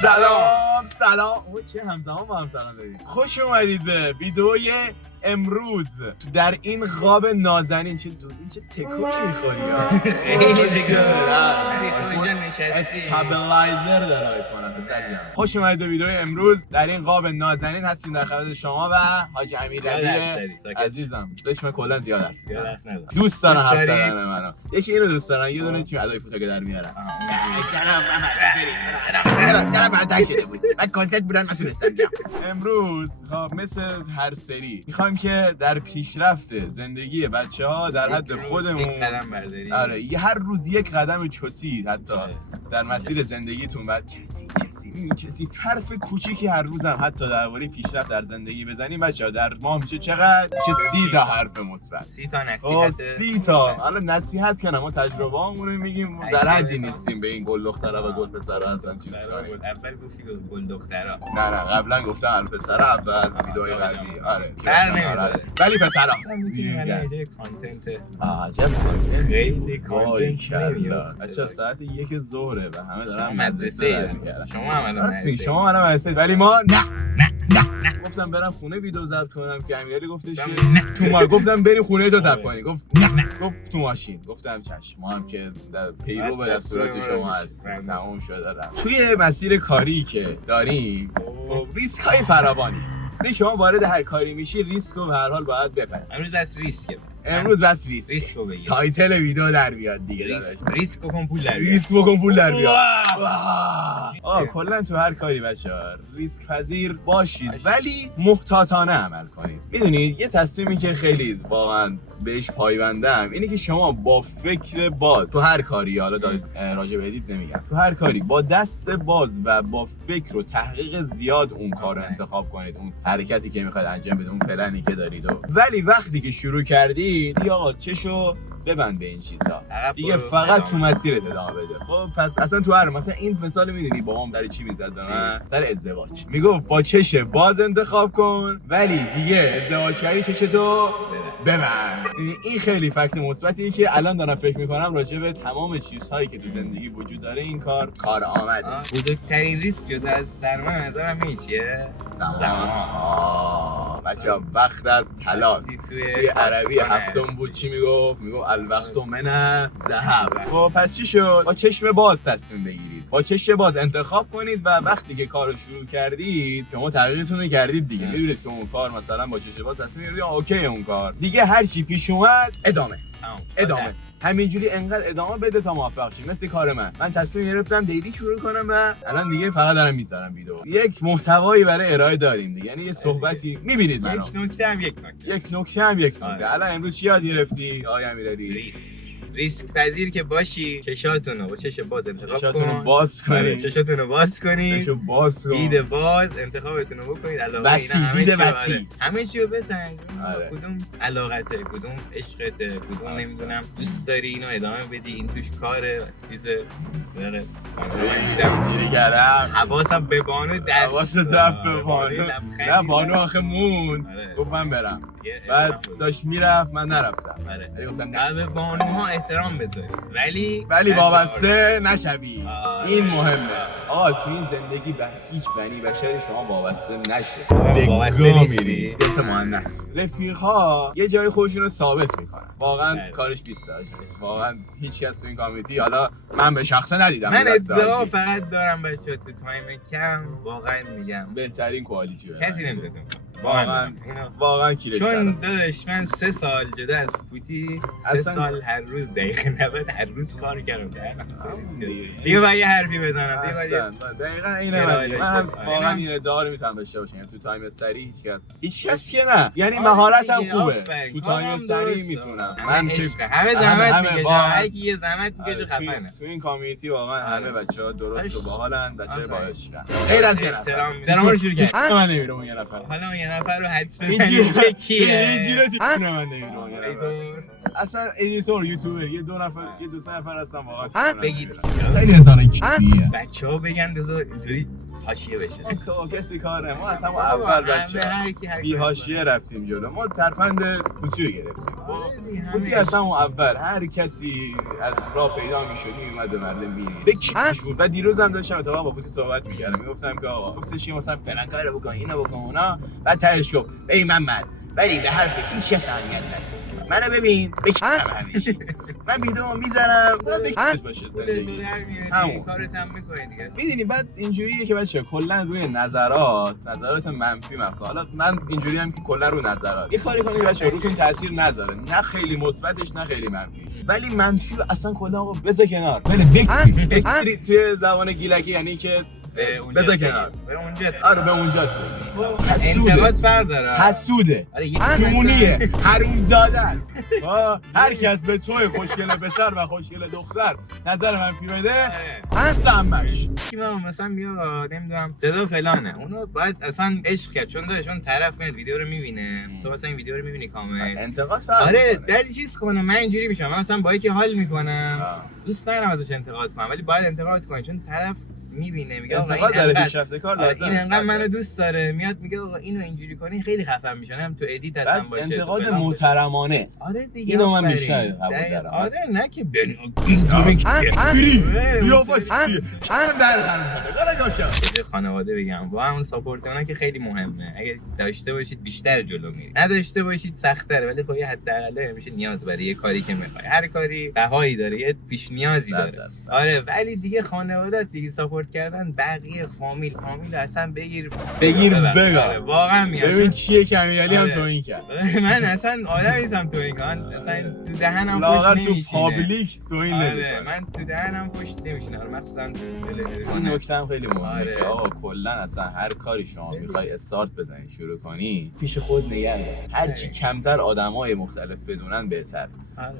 سلام چه همزمان با هم سلام دارید. خوش اومدید به ویدئوی امروز. در این قاب نازنین چه تکونی میخوری ها. خیلی دیگه تو اینجا نشستی استابلایزر داره آیفون خوش اومدید به ویدئوی امروز. در این قاب نازنین هستیم در خدمت شما و حاج امیرعلی عزیزم. دشمن کلا زیاد حرف دوست دارم حرف زدن منو. یکی اینو دوست دارم، یه دونه چی ادای فوتو که در میارم. جناب من تاش شده بود. من کانسرت بودن نتونستم بیام. امروز خب مثل هر سری میخوایم که در پیشرفت زندگی بچه‌ها در حد خودمون آره یه هر روز یک قدم چسید حتی در مسیر زندگیتون بعد کسی حرف کوچیکی هر روزم حتی درباره پیشرفت در زندگی بزنیم بچه‌ها در ما میشه چقدر؟ میشه 30 تا حرف مثبت. 30 تا نصیحت. 30 تا. حالا نصیحت کنم ما تجربه‌امون رو میگیم در حدی نیستیم به این گل دخترا و گل پسرا اصلا چیز کنیم. اول گفتی گل دخترا. نه قبلا گفتم الپسرا اول ویدئوی قبلی. آره. ولی پسرا کانتنت عجب کانتنت. خیلی کانتنت نمیاد. بچه‌ها ساعت 1 ظهر و همه دارن مدرسه میگردن. شما هم شما الان مدرسه ولی ما نه گفتم برم خونه ویدیو ضبط کنم که امیرعلی گفتش تو ما گفتم بریم خونه تو ضبط کنی گفت نه گفت تو ماشین. گفتم چشم ما هم که پیرو به دستورات شما هستیم تمام شده دارم. توی مسیر کاری که داریم ریسک های فراوانی است. شما وارد هر کاری میشی ریسک رو به هر حال باید بپذیری. امروز بس ریسک بگیر. تایتل ویدیو در بیاد دیگه. ریسک بکن پول در بیاد. کلا تو هر کاری بچه‌ها ریسک پذیر باشید ولی محتاطانه عمل کنید. میدونید یه تصمیمی که خیلی واقعا بهش پایبندم اینه که شما با فکر باز تو هر کاری، حالا راجع به ادیت نمیگم، تو هر کاری با دست باز و با فکر و تحقیق زیاد اون کار رو انتخاب کنید، اون حرکتی که میخواید انجام بدید، اون پلنی که دارید. ولی وقتی که شروع کردید یا چشو ببند به این چیزا دیگه، فقط تو مسیرت ادامه بده. خب پس اصلا تو هر مثلا این مثال میدونی بابام در چی میزد به من؟ سر ازدواج میگفت با چش باز انتخاب کن ولی دیگه ازدواج کردی چشتو ببند. این خیلی فکت مثبتیه که الان دارم فکر میکنم راجع به تمام چیزهایی که تو زندگی وجود داره این کار آمده. بزرگترین ریسک جدا از سرمایه نظرم چیه؟ زمان. بچه‌ها وقت از طلاست. توی عربی هفتم بود چی میگفت الوقت من ذهب. خب پس چی شد؟ با چشم باز تصمیم بگیرید، با چشم باز انتخاب کنید و وقتی که کارو شروع کردید شما تغییرتون رو کردید دیگه، میدونید که اون کار مثلا با چشم باز تصمیم گرفتید اوکی اون کار دیگه هر چی پیش اومد ادامه همینجوری انقدر ادامه بده تا موفق شی. مثل کار من تصمیم گرفتم دیلی شروع کنم و الان دیگه فقط دارم میذارم ویدیو. یک محتوایی برای ارائه داریم دیگه، یعنی یه صحبتی میبینید منو. یک نکته هم یک نکته. الان امروز چی یاد گرفتی آقای امیرعلی؟ ریسک پذیر که باشی، چشاتونو با چش باز انتخاب کن. چشاتونو باز کنید. چشاتونو باز کنید. چشو باز کن. دید باز انتخابتونو بکنید. وسیع. همه چیو بزن. کدوم علاقته، کدوم عشقته، کدوم نمیدونم دوست داری اینو ادامه بدی، این توش کاره چیز داره. من دیدم اینجوری کردم. حواسم به بانو دست. حواست رفت به بانو. نه بانو آخه مون. گفت من برم. بعد داشت میرفت من نرفتم. ولی گفتم نه به بانوها احترام بذاری ولی وابسته نشوی. این مهمه آقا تو این زندگی به هیچ بنی بشری شما وابسته نشه. وابسته نیستی اسم مؤنث. رفیق‌ها یه جای خودشون رو ثابت میکنن، واقعا کارش 20 تاشه. واقعا هیچ کس تو این کامیونیتی، حالا من به شخصه ندیدم، من ادعا فقط دارم بچه‌ها تو تایم کم واقعا میگم بهترین کوالیتی کسی نمیتونه واقعا کیلش چون داداش من 3 سال جدا از پوتی 3 سال هر روز دقیقه 90 هر روز کار کردم دیگه باید یه حرفی بزنم دقیقا اینه. من واقعا این ادعا رو میتونم داشته باشم تو تایم سری هیچ کس که نه، یعنی مهارتم خوبه تو تایم سری میتونم. من همه زحمت میکشه، هر کی یه زحمت میکشه خفنه. تو این کامیونیتی واقعا همه بچه‌ها درست و باحالن، بچه‌های باعثن. غیر از یه نفر درام رو شروع کرد من نمیرم یه نفر، حالا یه نفر رو حدس بزنید که کیه. اینجوری من نمیرم اصلا ادیتور یوتیوبر یه دو سه نفر هستن واقعا بگید خیلی انسان کیه بچه‌ها بگن بذار اینطوری حاشیه بشه. ما کسی کار ما از همون اول بچه بی حاشیه رفتیم جلو. ما ترفند پوتیو گرفتیم. پوتی از همون اول هر کسی از راه پیدا میشد میومد به مردم بکشون. و دیروز هم داشتم اتفاقا با پوتی صحبت میکردم، میگفتم که آقا گفتش مثلا فلان کارو بکن اینو بکن اونا، بعد تهش گفت ای محمد ولی به حرف هیچ کس اهمیت نده، منو ببین بکشم همیشه، من ویدیو میذارم بکش باشه زندگی همون کارت هم میکنی دیگه. میدونی بعد اینجوریه که بچه کلا روی نظرات منفی مثلا، حالا من اینجوری هم که کلا رو نظرات یه کاری کنید بچه روتون تاثیر نذاره، نه خیلی مثبتش نه خیلی منفیش، ولی منفی رو اصلا کلا آقا بذار کنار، بکری توی زبان گیلکی یعنی که بذار کنار، به اونجا آره به اونجا تو انتقاد فرق داره، حسوده، جمونیه، حرومزاده است. هر کس به توی خوشگل پسر و خوشگل دختر نظر منفی بده سمش کی مثلا میاد نمیدونم صدا فلانه، اونو باید اصلا عشق کرد، چون داشون طرف میاد ویدیو رو میبینه، تو مثلا این ویدیو رو میبینی کامل انتقاد فرق آره میکنه. دل چیز کنه. من اینجوری میشم، من مثلا با یکی حال میکنم دوست دارم ازش انتقاد کنم، ولی باید انتقاد کنی چون طرف میبینه میگه آقا انتقاد داره پیشرفت کار لازم، این انقدر منو دوست داره، میاد میگه آقا اینو اینجوری کنی خیلی خفن میشه، هم تو ادیت هستن باشه انتقاد محترمانه. آره دیگه اینو من بیشتر قبول دارم. آره نه که بری خانواده بگم با همون ساپورت اونا که خیلی مهمه، اگه داشته باشید بیشتر جلو میری، نداشته باشید سخت‌تره، ولی خب یه حداقل میشه نیاز برای یه کاری که میخوای، هر کاری بهایی داره، یه پیش نیازی داره. آره ولی دیگه خانواده دیگه ساپورت کردن، بقیه فامیل اصلا بگیر بگا واقعا میگم ببین چیه کمیالی هم تو این کرد. من اصلا آدمی نیستم تو این کار، اصلا تو دهنم لاغر خوش نمیشینه، تو پابلیک تو این نمیکنه. من تو دهنم خوش نمیشینه، مخصوصا این نکته هم خیلی مهمه که آقا کلا اصلا هر کاری شما میخوای استارت بزنی شروع کنی پیش خود نگه دار، هر چی کمتر آدمای مختلف بدونن بهتر.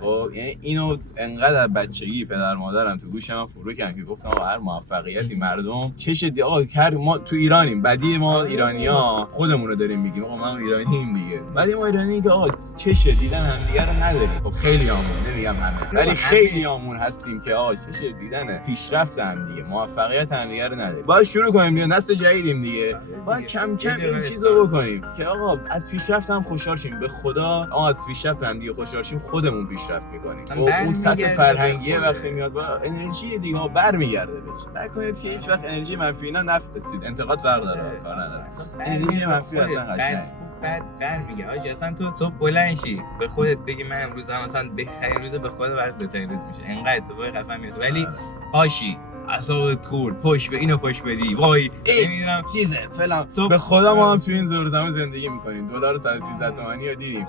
خب یعنی اینو انقدر بچگی پدر مادرم تو گوش من فرو کردن که گفتم آقا هر موفقیتی مردم چش آقا ما تو ایرانیم، بدی ما ایرانی‌ها خودمون رو داریم میگیم آقا ما ایرانییم دیگه، بدی ما ایرانی که آقا چش دیدن همدیگه رو نداریم. خب خیلی همون نمیگم همه ولی خیلی همون هستیم که آقا چش دیدن پیشرفت همدیگه موفقیت همدیگه رو نداریم. باید شروع کنیم دیگه، نسل جدیدیم دیگه، باید کم کم این چیزو بکنیم که آقا از پیشرفت هم خوشحال شیم. به خدا آقا از پیشرفت همدیگه خوشحال شیم خودمون پیشرفت می‌کنیم. اون سطح فرهنگیه وقتی میاد با انرژی دیگه برمیگرده بهش. نکنید که هیچ وقت انرژی منفی اینا نفرستید. انتقاد فرق داره، کار نداره. انرژی منفی اصلا قشنگه. بعد برمیگه آجی اصلا تو صبح بلند شی به خودت بگی من امروز مثلا بهترین روز به خودت برات بهترین روز میشه، انقدر اتفاقی خفن میاد، ولی پاشی اصابت خورد پشت به اینو پشت بدی وای نمیدونم چیزه فلان. به خدا ما هم تو این زور زمین زندگی میکنیم، دلار 113 تومانی رو دیدیم،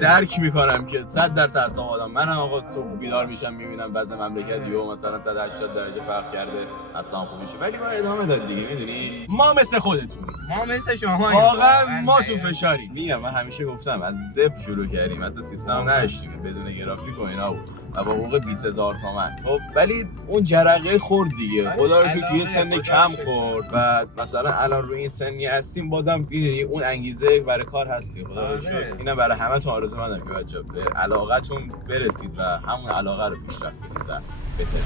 درک میکنم که 100% اعصاب آدم، منم آقا صبح بیدار میشم میبینم وضع مملکت یهو مثلا 180 درجه فرق کرده اصلا خوب میشه، ولی ما ادامه داد دیگه. میدونی ما مثل خودتون، ما مثل شما واقعا ما تو فشاریم. میگم من همیشه گفتم از صفر شروع کردیم، حتی سیستم نداشتیم بدون گرافیک و اینا بود و با حقوق 20000 تومان. خب ولی اون جرقه خورد دیگه، خدا رو شکر توی سن کم خورد و مثلا الان روی این سنی هستیم بازم میدونی اون انگیزه برای کار هستی. خدا رو شکر. اینم برای همتون آرزو مندم که بچه‌ها به علاقتون برسید و همون علاقه رو پیشرفت بدید و بهتر.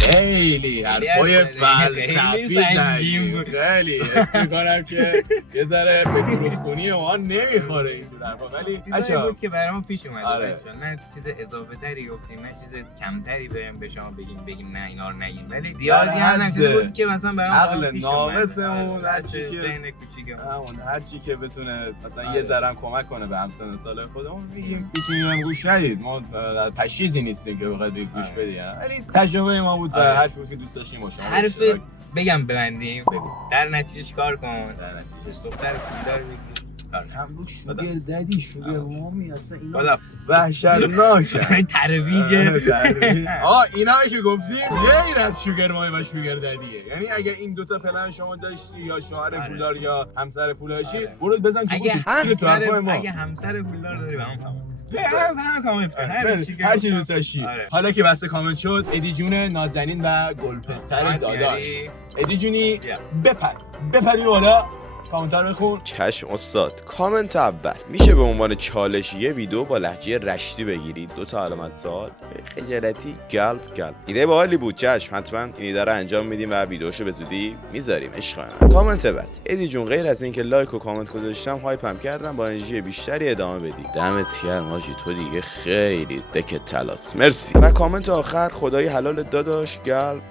خیلی حرفای فلسفی زدیم، خیلی حس می‌کنم که یه ذره به گروه‌خونی ما نمیخوره اینجور حرفا، ولی چیزی بود که برام پیش اومد. نه چیز اضافه تری گفتیم، نه چیز کمتری بریم به شما بگیم نه اینا رو نگیم، ولی زیادی هم چیزی بود که مثلا برام عقل ناقصمون هر چی که ذهن کوچیکمون همون هر چی که بتونه مثلا یه ذره کمک کنه به همسن سال خودمون میگیم. میتونیم گوش ندید، ما پشیزی نیستیم که بخواد گوش بدید، ولی تجربه ما بود و حرفی بود که دوست داشتیم با شما حرف بگم ببندیم. در نتیجه چیکار کن؟ در نتیجه دختر پولدار بگیر هم بود شوگر دادی شوگر مامی اصلا اینا خدافظ وحشتناکه. ترویج اینایی که گفتیم غیر از شوگر مامی و شوگر دادیه. یعنی اگه این دوتا پلن شما داشتی یا شوهر پولدار یا همسر پولداشی برو بزن تو گوشش تو حرفای ما. اگه همسر پولدار داری برام کامنت هر چی دوست داشتی. حالا که بسته کامنت شد، ادی جون نازنین و گلپسر داداش، ادی جونی بپری بالا کامنت رو بخون. چشم استاد. کامنت اول: میشه به عنوان چالش یه ویدیو با لهجه رشتی بگیرید؟ 2 علامت سوال. خجالتی. گلب. ایده باحالی بود. چشم، حتما این ایده رو انجام میدیم و ویدیوشو به زودی میذاریم. عشق من. کامنت بعد: ادی جون، غیر از اینکه لایک و کامنت گذاشتم هایپم کردم، با انرژی بیشتری ادامه بدی. دمت گرم ماجی، تو دیگه خیلی دکت تلاس. مرسی. و کامنت آخر: خدای حلال داداش. گلب.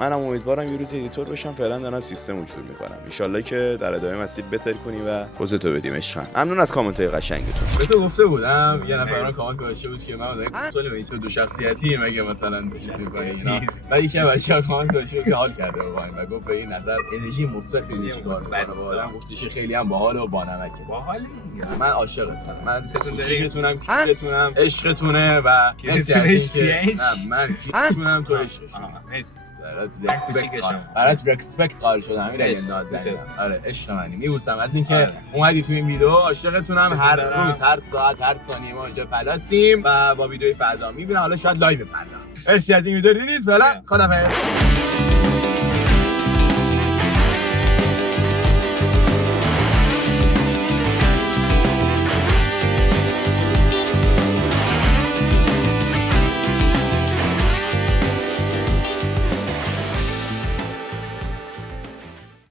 منم امیدوارم یه روز ادیتور بشم. فعلا دارم سیستم رو جور میکنم. ان شاءالله که در ادامه مسیر بهتر کنی و پوزتو بدیم. عشق. ممنون از کامنت های قشنگتون. به تو گفته بودم یه نفر من کامنت گذاشته بود که من اصلا به تو 2 شخصیتی مگه مثلا چیزی می‌کنی اینا. و یکی بچه‌ها کامنت گذاشته بود که حال کرده با این و گفت به این نظر انرژی مثبت توی کار می‌کنه. آدم گفتش خیلی هم باحال و بانمکه. باحال میگه. من عاشقتونم. من کوچیکتونم، کیتونم، عشقتونه و مرسی از اینکه نه من کیتونم تو عشقش. مرسی. برات رسپکت قائل شدم. همین نازنینم. آره عشق منی. میبوسم از اینکه اومدی تو این ویدیو. عاشقتونم. هر روز، هر ساعت، هر ثانیه ما اینجا پلاسیم و با ویدیوی فردا میبینم. حالا شاید لایو فردا. مرسی از این ویدیو دیدید. فعلا خدافظ.